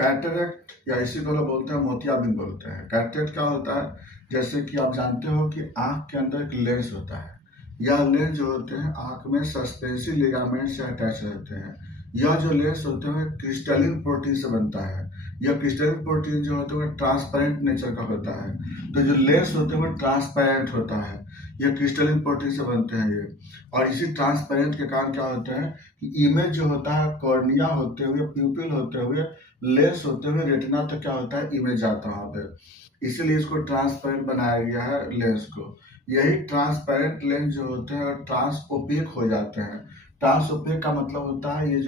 Cataract या इसी को लोग बोलते हैं मोतियाबिंद बोलते हैं। कैटरेक्ट क्या होता है, जैसे कि आप जानते हो कि आंख के अंदर एक लेंस होता है। यह लेंस जो होते हैं आंख में सस्पेंसिव लिगामेंट से अटैच रहते हैं। यह जो लेंस होते हैं क्रिस्टलिन प्रोटीन से बनता है। यह क्रिस्टलिन प्रोटीन जो होता है ट्रांसपेरेंट नेचर का होता है। तो जो लेंस होते हैं वो ट्रांसपेरेंट होता है। यह क्रिस्टलिन प्रोटीन से बनते हैं ये। और इसी ट्रांसपेरेंट के कारण क्या होता है कि इमेज जो होता है कॉर्निया होते हुए, प्यूपिल होते हुए, लेंस होते हुए रेटिना तक क्या होता है इमेज आता है वहाँ पे। इसीलिए इसको ट्रांसपेरेंट बनाया गया है लेंस को। यही ट्रांसपेरेंट लेंस जो होते हैं ट्रांसओपेक हो जाते हैं। ट्रांसओपेक का मतलब होता है ये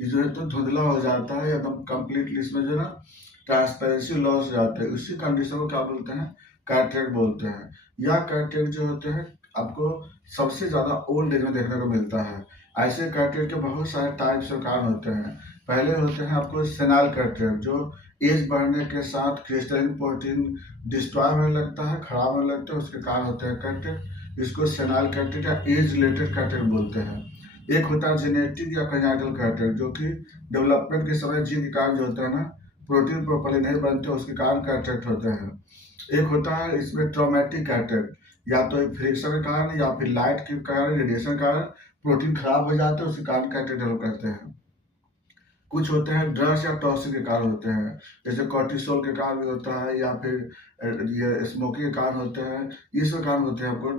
जो है तो धुंधला हो जाता है एकदम कंप्लीटली, इसमें जो ना ट्रांसपेरेंसी लॉस हो जाते हैं। उसी कंडीशन को क्या बोलते हैं, कैटरेक्ट बोलते हैं। यह कैटरेक्ट जो होते हैं आपको सबसे ज्यादा ओल्ड एज में देखने को मिलता है। ऐसे कैटरेक्ट के बहुत सारे टाइप्स और कारण होते हैं। पहले होते हैं आपको सेनाइल कैटरेक्ट, जो एज बढ़ने के साथ क्रिस्टलिन प्रोटीन डिस्ट्रॉय होने लगता है, खराब होने लगता है, उसके कारण होते हैं कैटरेक्ट। इसको सेनाइल कैटरेक्ट या एज रिलेटेड कैटरेक्ट बोलते हैं। एक होता है जेनेटिक या कंजाइटल कैटरेक्ट, जो कि डेवलपमेंट के समय जीन के कारण जो होता है ना प्रोटीन प्रॉपर्ली नहीं बनते, उसके कारण कैटरेक्ट होते हैं। एक होता है इसमें ट्रॉमेटिक कैटरेक्ट, या तो फ्रिक्शन के कारण या फिर लाइट के कारण, रेडिएशन के कारण प्रोटीन खराब हो जाते हैं, उसके कारण कैटरेक्ट डेवलप करते हैं। कुछ होते हैं ड्रग्स या टॉक्सिक के कारण होते हैं, जैसे कॉर्टिसोल के कारण भी होता है, या फिर ये स्मोकिंग के कारण होते हैं। ये सब कारण होते हैं आपको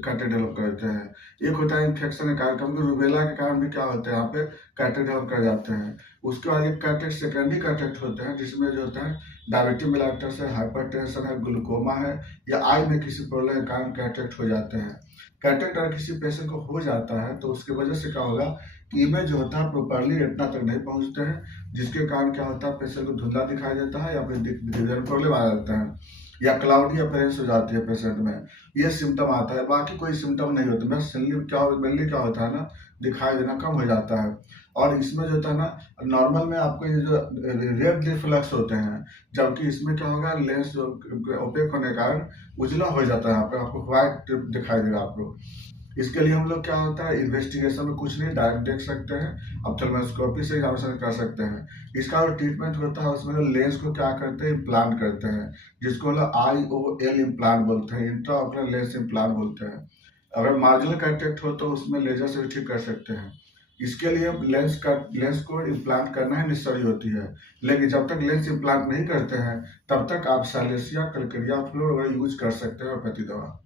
कैटरेक्ट डेवलप करते हैं। एक होता है इन्फेक्शन के कारण, कभी रूबेला के कारण भी क्या होता है यहाँ पे कैटरेक्ट डेवलप कर जाते हैं। उसके बाद एक कैटरेक्ट सेकेंडरी कैटरेक्ट होते हैं, जिसमें जो होता है डायबिटीज मेलाइटस है, हाइपरटेंशन है, ग्लूकोमा है, या आई में किसी प्रॉब्लम के कारण कैटरेक्ट हो जाते हैं। कैटरेक्ट अगर किसी पेशेंट को हो जाता है तो उसकी वजह से क्या होगा कि इमेज जो होता है प्रॉपर्ली रेटिना तक नहीं पहुंचते हैं, जिसके कारण क्या होता है पेशेंट को धुंधला दिखाई देता है, या फिर विजन प्रॉब्लम आ जाता है, या क्लाउडी अपीयरेंस हो जाती है पेशेंट में। ये सिम्टम आता है, बाकी कोई सिम्टम नहीं होता। बस मेनली क्या होता है ना, दिखाई देना कम हो जाता है। और इसमें जो होता है ना नॉर्मल में आपको ये जो रेड रिफ्लेक्स होते हैं, जबकि इसमें क्या होगा लेंस जो ओपेक होने के कारण उजला हो जाता है, यहाँ पे आपको व्हाइट दिखाई देगा आपको। इसके लिए हम लोग क्या होता है इन्वेस्टिगेशन में कुछ नहीं, डायरेक्ट देख सकते हैं, ऑप्थेल्मोस्कोपी से एग्जामिनेशन कर सकते हैं। इसका जो ट्रीटमेंट होता है उसमें लेंस को क्या करते हैं इम्प्लांट करते हैं, जिसको हम लोग IOL इम्प्लांट बोलते हैं, इंट्राओकुलर लेंस इम्प्लांट बोलते हैं। अगर मार्जिनल कैटरेक्ट हो तो उसमें लेजर से भी ठीक कर सकते हैं। इसके लिए लेंस को इम्प्लांट करना ही नेसेसरी होती है। लेकिन जब तक लेंस इम्प्लांट नहीं करते हैं तब तक आप साइलेसिया, कलकरिया फ्लोर वगैरह यूज कर सकते हैं होम्योपैथी दवा।